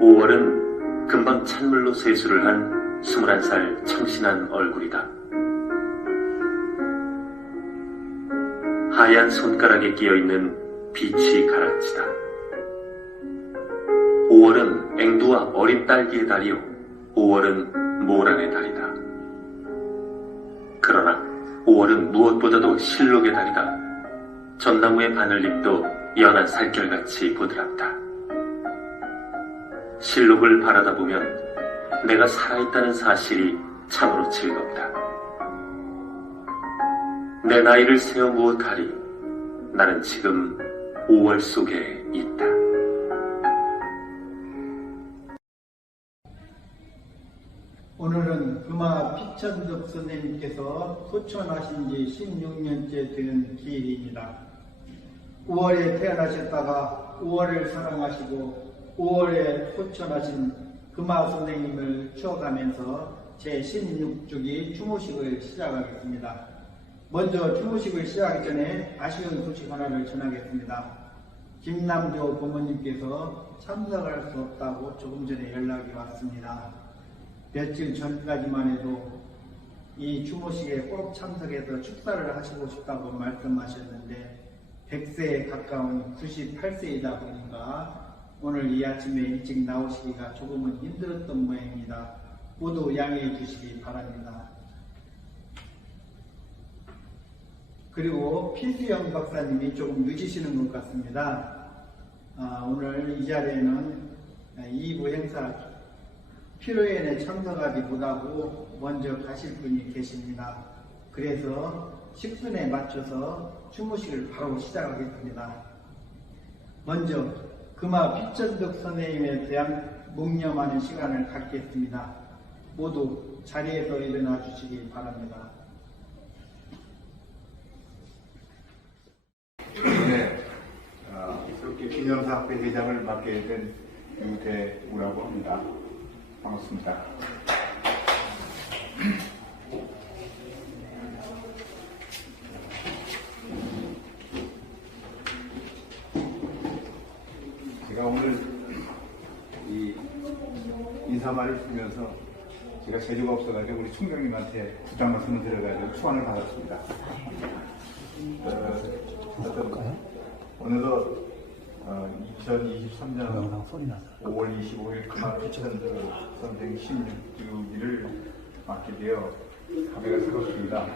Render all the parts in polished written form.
(5월은) 금방 찬물로 세수를 한 21살 청신한 얼굴이다. 하얀 손가락에 끼어있는 빛이 가라지다. 5월은 앵두와 어린 딸기의 달이요, 5월은 모란의 달이다. 그러나 5월은 무엇보다도 실록의 달이다. 전나무의 바늘잎도 연한 살결같이 부드럽다. 실록을 바라다 보면 내가 살아있다는 사실이 참으로 즐겁다. 내 나이를 세어 무엇하리, 나는 지금 5월 속에 있다. 오늘은 금화 피천득 선생님께서 소천하신 지 16년째 되는 기일입니다. 5월에 태어나셨다가 5월을 사랑하시고 5월에 소천하신 금화 선생님을 추억하면서 제16주기 추모식을 시작하겠습니다. 먼저 추모식을 시작하기 전에 아쉬운 소식 하나를 전하겠습니다. 김남조 부모님께서 참석할 수 없다고 조금 전에 연락이 왔습니다. 며칠 전까지만 해도 이 추모식에 꼭 참석해서 축사를 하시고 싶다고 말씀하셨는데 100세에 가까운 98세이다 보니까 오늘 이 아침에 일찍 나오시기가 조금은 힘들었던 모양입니다. 모두 양해해 주시기 바랍니다. 그리고 필수영 박사님이 조금 늦으시는 것 같습니다. 오늘 이 자리에는 2부 행사 피로연에 참석하지 못하고 먼저 가실 분이 계십니다. 그래서 10분에 맞춰서 추모식을 바로 시작하겠습니다. 먼저 금화 피천득 선생님에 대한 묵념하는 시간을 갖겠습니다. 모두 자리에서 일어나 주시기 바랍니다. 네, 이렇게 기념사학회 회장을 맡게 된 유대우라고 합니다. 반갑습니다. 제가 오늘 이 인사말을 쓰면서 제가 재주가 없어가지고 우리 총장님한테 부탁 말씀을 드려가지고 초안을 받았습니다. 어느덧 2023년 5월 25일 금화 피천득 선생 16주기를 맞게 되어 감회가 새롭습니다.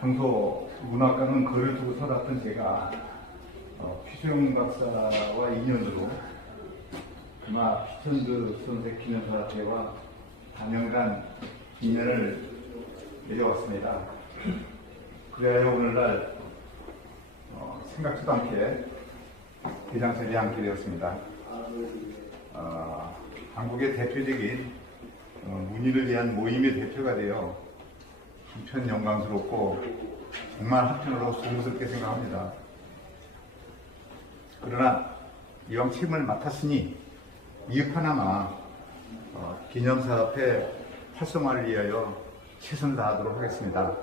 평소 문학과는 글을 두고 살았던 제가 피수영 박사와 인연으로 금화 피천득 선생 기념사학회와 단연간 인연을 맺어왔습니다. 그래야 오늘날 생각지도 않게 회장 자리에 앉게 되었습니다. 한국의 대표적인 문의를 위한 모임의 대표가 되어 한편 영광스럽고 정말 한편으로 송구스럽게 생각합니다. 그러나 이왕 책임을 맡았으니 이윽하나마 기념사업회 활성화를 위하여 최선 다하도록 하겠습니다.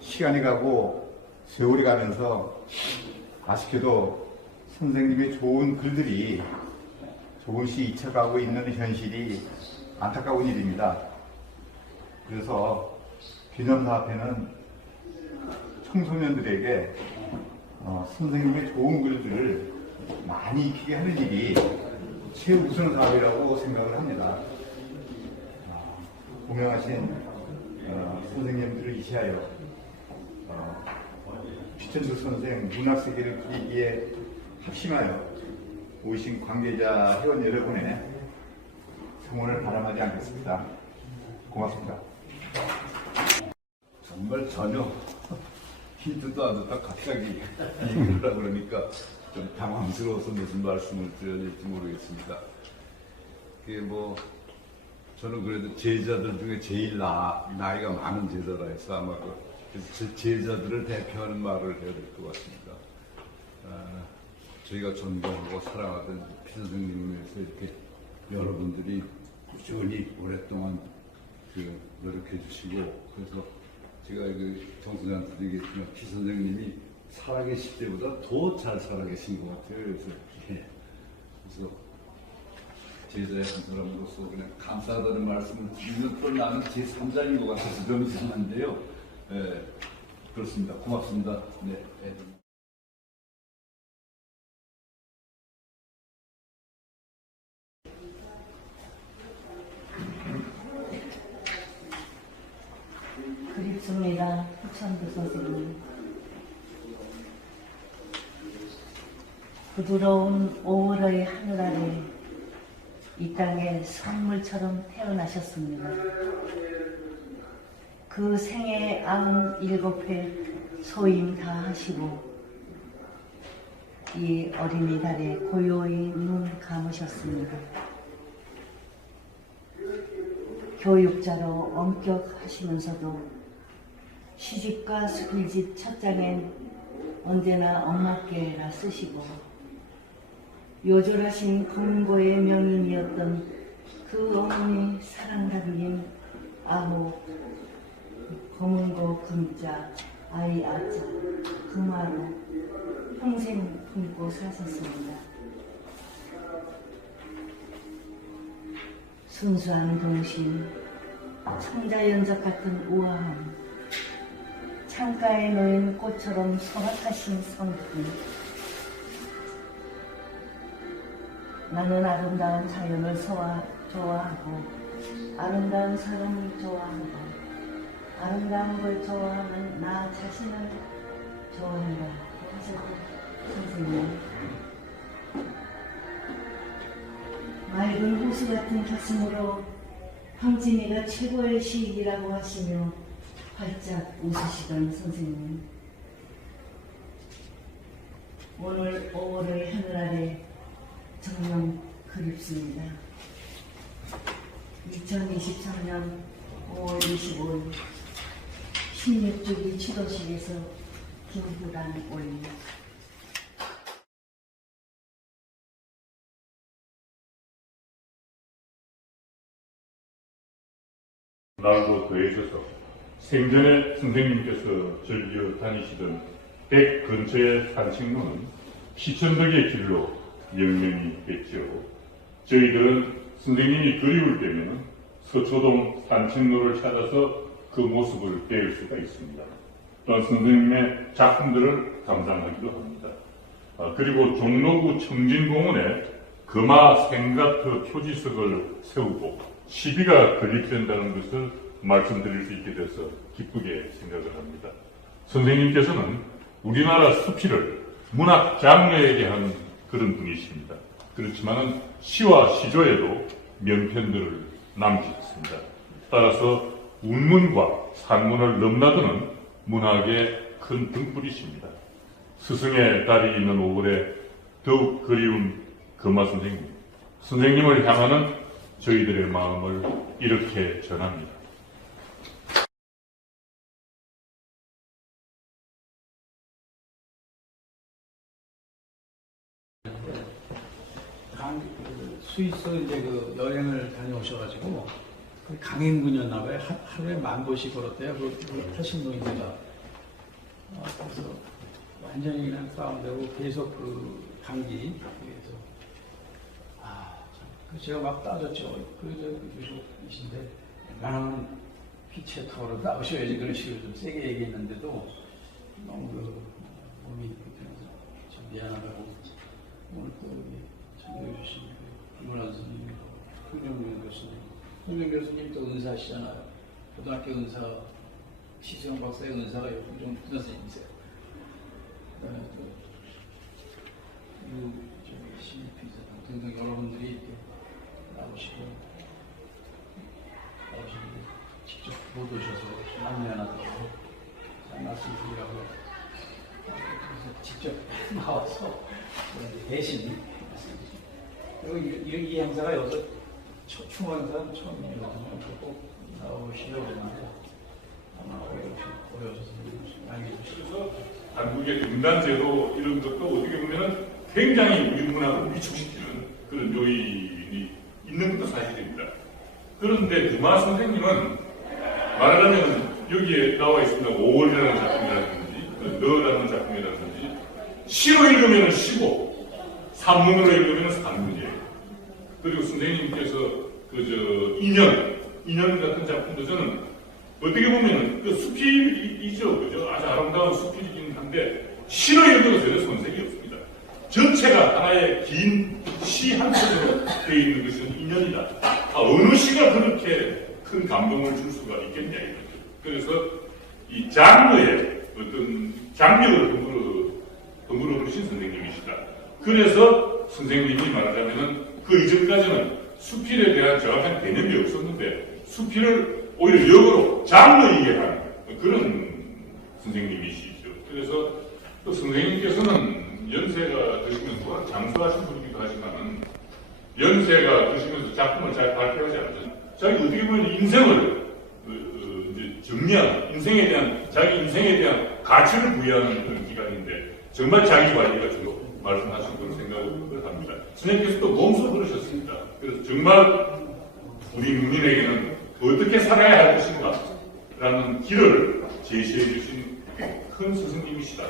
시간이 가고 세월이 가면서 아쉽게도 선생님의 좋은 글들이 조금씩 잊혀가고 있는 현실이 안타까운 일입니다. 그래서 기념사업회는 청소년들에게 선생님의 좋은 글들을 많이 익히게 하는 일이 최우선 사업이라고 생각을 합니다. 고명하신 선생님들을 이시하여 피천득 선생 문학세계를 그리기에 합심하여 오신 관계자 회원 여러분의 성원을 바람하지 않겠습니다. 고맙습니다. 정말 전혀 힌트도 안 듣다 갑자기 이거라 그러니까 좀 당황스러워서 무슨 말씀을 드려야 될지 모르겠습니다. 그게 뭐 저는 그래도 제자들 중에 제일 나이가 많은 제자라 해서 아마 제자들을 대표하는 말을 해야 될 것 같습니다. 저희가 존경하고 사랑하던 피 선생님에서 이렇게 여러분들이 꾸준히 오랫동안 노력해 주시고, 그래서 제가 정 선생한테 드리겠지만 피 선생님이 살아계실 때보다 더 잘 살아계신 것 같아요. 그래서 제자의 한 사람으로서 그냥 감사하다는 말씀을 드리는 또 나는 제3자인 것 같아서 좀 이상한데요. 네, 그렇습니다. 고맙습니다. 네. 그립습니다. 후천도 선생님. 부드러운 5월의 하늘 아래 이 땅에 선물처럼 태어나셨습니다. 그 생애 97회 소임 다 하시고 이 어린이 달에 고요히 눈 감으셨습니다. 교육자로 엄격하시면서도 시집과 술집 첫장엔 언제나 엄마께라 쓰시고 요절하신 검고의 명인이었던 그 어머니 사랑 다루인 아호 검은고 금자 아이 아자 금화로 평생 품고 사셨습니다. 순수한 동심, 청자연적 같은 우아함, 창가에 놓인 꽃처럼 소박하신 성품. 나는 아름다운 자연을 좋아하고 아름다운 사람을 좋아하고 아름다운 걸 좋아하는 나 자신을 좋아한다 하셨던 선생님. 맑은 호수 같은 가슴으로 황진이가 최고의 시인이라고 하시며 활짝 웃으시던 선생님. 오늘 5월의 하늘 아래 정녕 그립습니다. 2023년 5월 25일 16주기 추도식에서 김구란 올림. 날로 더해져서 생전에 선생님께서 즐겨 다니시던 백 근처의 산책로는 시천덕의 길로 명명이 됐죠. 저희들은 선생님이 그리울 때면 서초동 산책로를 찾아서 그 모습을 배울 수가 있습니다. 또한 선생님의 작품들을 감상하기도 합니다. 그리고 종로구 청진공원에 금화 생가트 표지석을 세우고 시비가 건립된다는 것을 말씀드릴 수 있게 돼서 기쁘게 생각을 합니다. 선생님께서는 우리나라 수필을 문학 장르에게 한 그런 분이십니다. 그렇지만 시와 시조에도 명편들을 남기셨습니다. 따라서 운문과 산문을 넘나드는 문학의 큰 등불이십니다. 스승의 달이 있는 5월에 더욱 그리운 금화 선생님, 선생님을 향하는 저희들의 마음을 이렇게 전합니다. 스위스 이제 그 여행을 다녀오셔가지고 그 강행군이었나봐요. 하루에 10,000보씩 걸었대요. 그 80노인네가. 그래서 완전히 그냥 다운되고 계속 그 감기. 그래서 제가 막 따졌죠. 그래서 유족이신데 웬만하면 피치에 타오르 나오셔야지 그런 식으로 좀 세게 얘기했는데도 너무 그 몸이 불편해서 좀 미안하다고 오늘 또 참여해주신 김문환 선생님, 홍정민 교수님, 홍정 교수님 또 은사하시잖아요. 고등학교 은사, 시수영 박사의 은사가 홍정 선생님이세요. 그다음에 또 신입피자 등등 여러분들이 이렇게 나오시는데 직접 못 오셔서 좀 미안하다고 잘 말씀드리라고 그래서 직접 나와서 대신 그리고 이 행사가 여기서 충원 행사는 처음이거든요. 꼭 나오시려고 했는데 아마 어려워서 많이 해주시고 한국의 등단제도 이런 것도 어떻게 보면 굉장히 우리 문화를 위축시키는 그런 요인이 있는 것도 사실입니다. 그런데 두마 선생님은 말하자면 여기에 나와 있습니다. 5월이라는 작품이라든지 너라는 작품이라든지 시로 읽으면 시고 산문으로 읽으면 산문이에요. 그리고 선생님께서 인연 같은 작품도 저는 어떻게 보면 그 수필이죠. 그죠? 아주 아름다운 수필이긴 한데 시로 읽어도 전혀 손색이 없습니다. 전체가 하나의 긴 시 한 편으로 되어 있는 것은 인연이다. 어느 시가 그렇게 큰 감동을 줄 수가 있겠냐 이거죠. 그래서 이 장르의 어떤 장벽을 허물어 버리신 선생님이시다. 그래서 선생님이 말하자면은 그 이전까지는 수필에 대한 정확한 개념이 없었는데 수필을 오히려 역으로 장르이게 하는 그런 선생님이시죠. 그래서 또 선생님께서는 연세가 드시면서 장수하신 분이기도 하지만 연세가 드시면서 작품을 잘 발표하지 않잖아요. 자기 어떻게 보면 인생을 이제 정리하는 자기 인생에 대한 가치를 부여하는 그런 기간인데 정말 자기 관리가 주로 말씀하신 그런 생각을 합니다. 선생님께서 또 몸소 그러셨습니다. 그래서 정말 우리 문인에게는 어떻게 살아야 할 것인가 라는 길을 제시해 주신 큰 스승님이시다.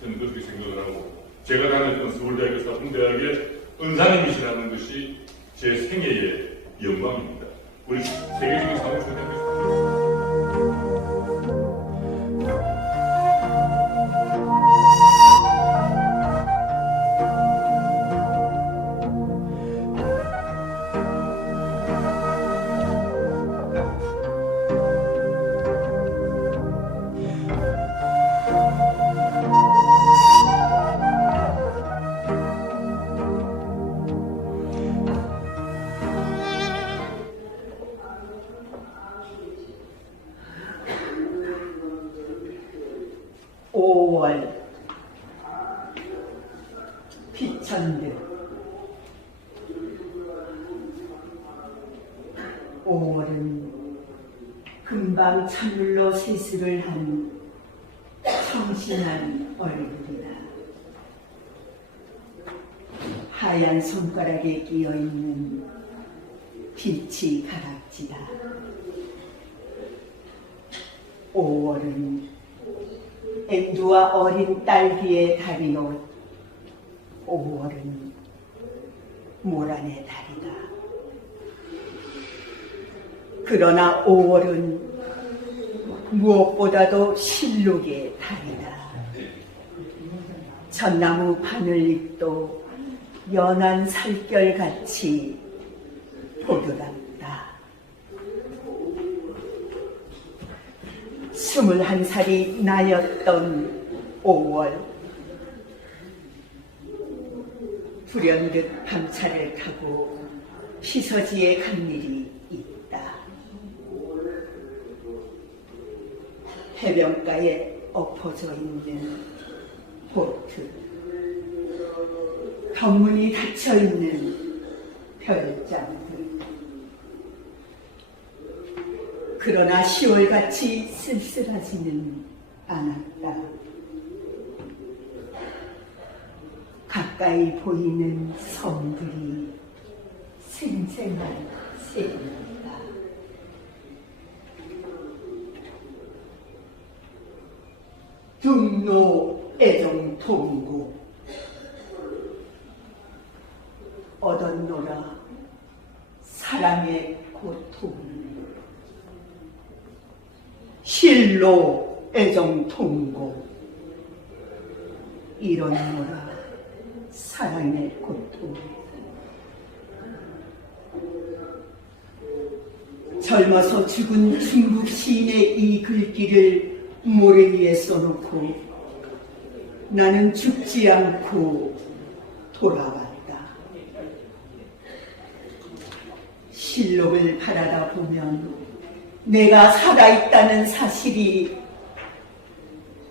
저는 그렇게 생각을 하고 제가 다녔던 서울대학교 사범대학의 은사님이시라는 것이 제 생애의 영광입니다. 우리 세계적인 사무총장께서 비천득 5월은 금방 찬물로 세수를 한 청신한 얼굴이다. 하얀 손가락에 끼어있는 빛이 가락지다. 5월은 앵두와 어린 딸기의 다리옷 5월은 모란의 달이다. 그러나 5월은 무엇보다도 실록의 달이다. 전나무 바늘잎도 연한 살결같이 보드랍다. 21살이 나였던 5월 불현듯 밤차를 타고 피서지에 간 일이 있다. 해변가에 엎어져 있는 보트, 벽문이 닫혀있는 별장들. 그러나 10월같이 쓸쓸하지는 않았다. 가까이 보이는 섬들이 생생한 새입니다. 등로 애정통고 얻었노라 사랑의 고통. 실로 애정통고 이뤄노라 사랑의 고통. 젊어서 죽은 중국 시인의 이 글귀를 모래 위에 써놓고 나는 죽지 않고 돌아왔다. 실록을 바라다 보면 내가 살아있다는 사실이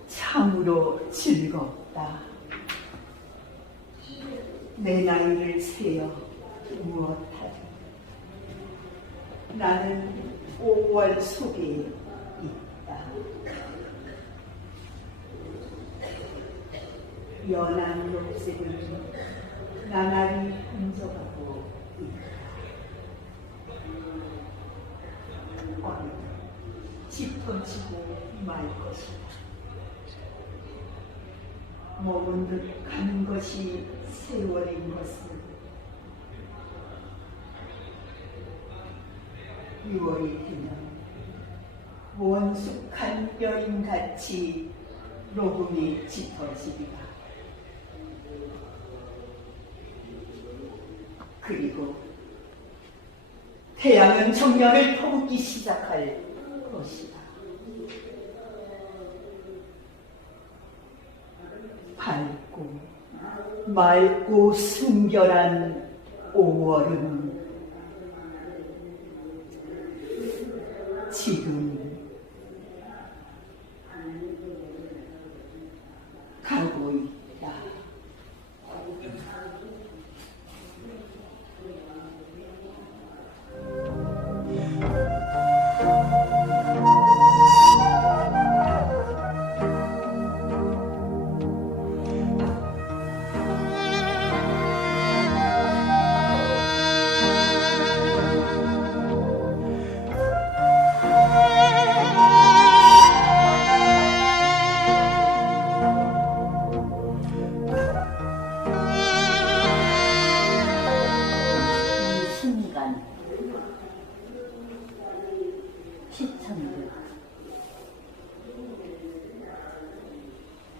참으로 즐겁다. 내 나이를 세어 무엇하리. 나는 5월 속에 있다. 연한 녹색을 나날이 옮겨가고 어느 짚어지고 말 것이다. 먹은 듯 가는 것이 세월인 것은 6월이 되면 원숙한 여인같이 녹음이 짚어지리라. 그리고 태양은 정면을 퍼붓기 시작할 것이다. 밝고 맑고 순결한 5월은 지금 가고 있다.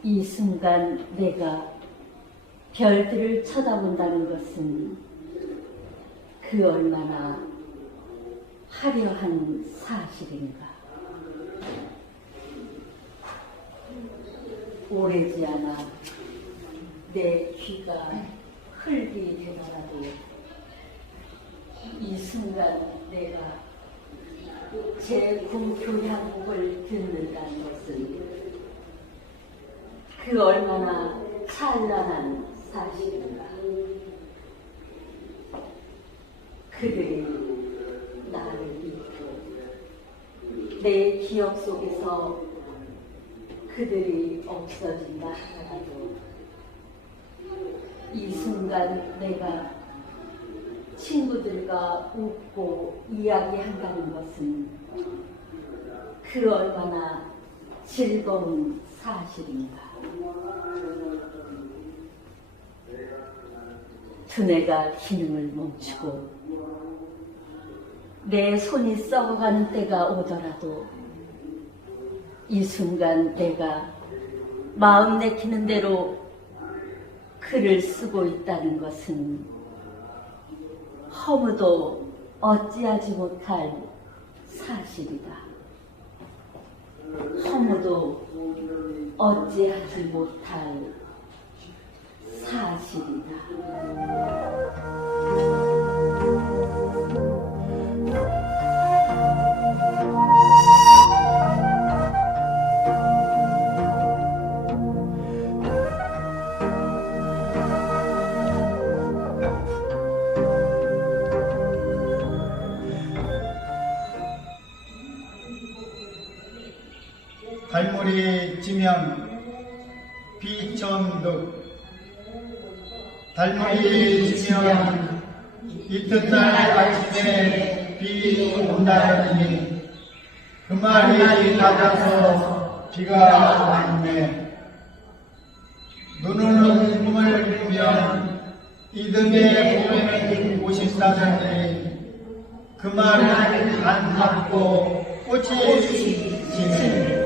이 순간 내가 별들을 쳐다본다는 것은 그 얼마나 화려한 사실인가. 오래지 않아 내 귀가 흙이 되더라도 이 순간 내가 제9교향곡을 듣는다는 것은 그 얼마나 찬란한 사실인가. 그들이 나를 잊고 내 기억 속에서 그들이 없어진다 하더라도 이 순간 내가 친구들과 웃고 이야기한다는 것은 그 얼마나 즐거운 사실인가. 두뇌가 기능을 멈추고 내 손이 썩어가는 때가 오더라도 이 순간 내가 마음 내키는 대로 글을 쓰고 있다는 것은 허무도 어찌하지 못할 사실이다. 허무도 어찌하지 못할 사실이다. 달물이 지면 비천득. 달물이 지면 이튿날 아침에 비 온다더니 그 말이 낮아서 비가 왔네. 눈은 꿈을 꾸면 이듬해 봄에는 옷이 싸더니 그 말은 안 맞고 꽃이 지네.